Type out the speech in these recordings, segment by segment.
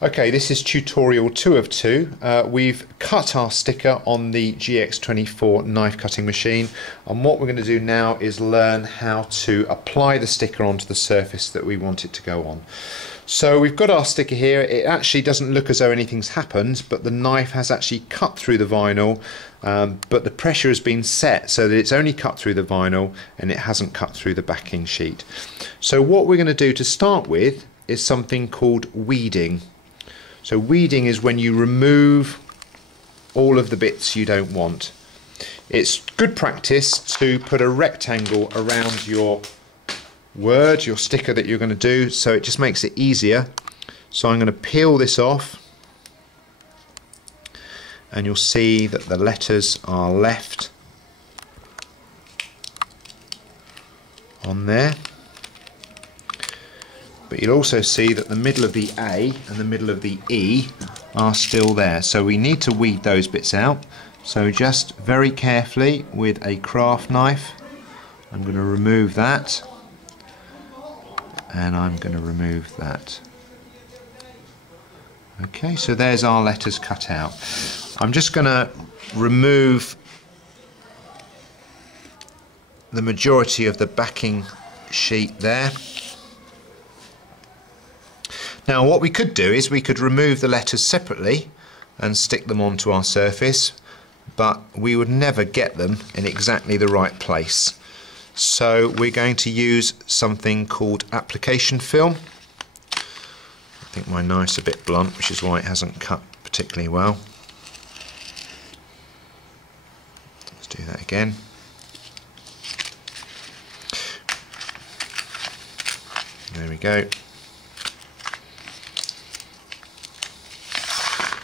Okay, this is tutorial 2 of 2. We've cut our sticker on the GX-24 knife cutting machine, and what we're going to do now is learn how to apply the sticker onto the surface that we want it to go on. So we've got our sticker here. It actually doesn't look as though anything's happened, but the knife has actually cut through the vinyl, but the pressure has been set so that it's only cut through the vinyl and it hasn't cut through the backing sheet. So what we're going to do to start with is something called weeding. So weeding is when you remove all of the bits you don't want. It's good practice to put a rectangle around your word, your sticker that you're going to do, so it just makes it easier. So I'm going to peel this off, and you'll see that the letters are left on there. But you'll also see that the middle of the A and the middle of the E are still there. So we need to weed those bits out. So just very carefully with a craft knife, I'm going to remove that. And I'm going to remove that. Okay, so there's our letters cut out. I'm just going to remove the majority of the backing sheet there. Now what we could do is we could remove the letters separately and stick them onto our surface, but we would never get them in exactly the right place. So we're going to use something called application film. I think my knife's a bit blunt, which is why it hasn't cut particularly well. Let's do that again. There we go.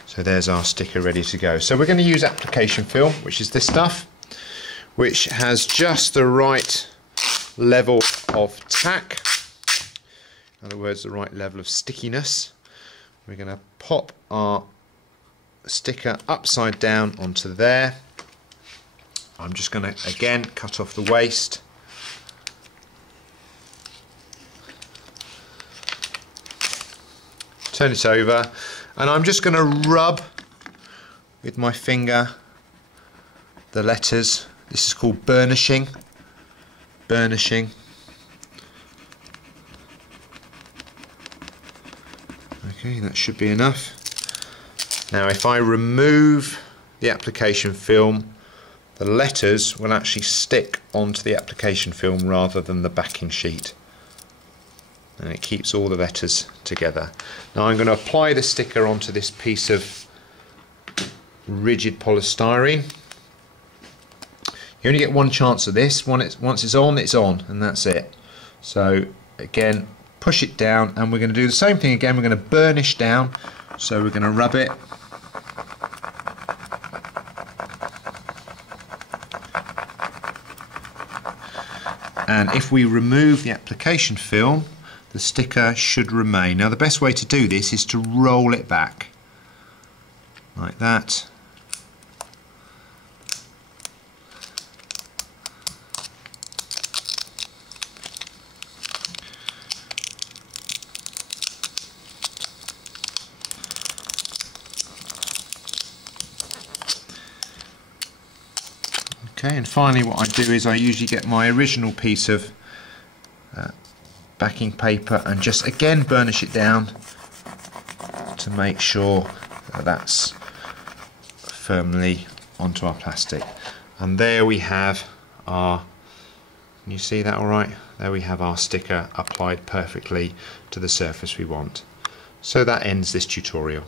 So there's our sticker ready to go. So we're going to use application film, which is this stuff, which has just the right level of tack, in other words the right level of stickiness. We're going to pop our sticker upside down onto there. I'm just going to again cut off the waste. Turn it over, and I'm just going to rub with my finger the letters. This is called burnishing. Burnishing. Okay, that should be enough. Now if I remove the application film, the letters will actually stick onto the application film rather than the backing sheet. And it keeps all the letters together. Now I'm going to apply the sticker onto this piece of rigid polystyrene. You only get one chance of this. Once it's on, and that's it. So again, push it down, and we're going to do the same thing again. We're going to burnish down. So we're going to rub it. And if we remove the application film, the sticker should remain. Now the best way to do this is to roll it back like that. Okay, and finally what I do is I usually get my original piece of backing paper and just again burnish it down to make sure that that's firmly onto our plastic. And there we have our, can you see that all right? There we have our sticker applied perfectly to the surface we want. So that ends this tutorial.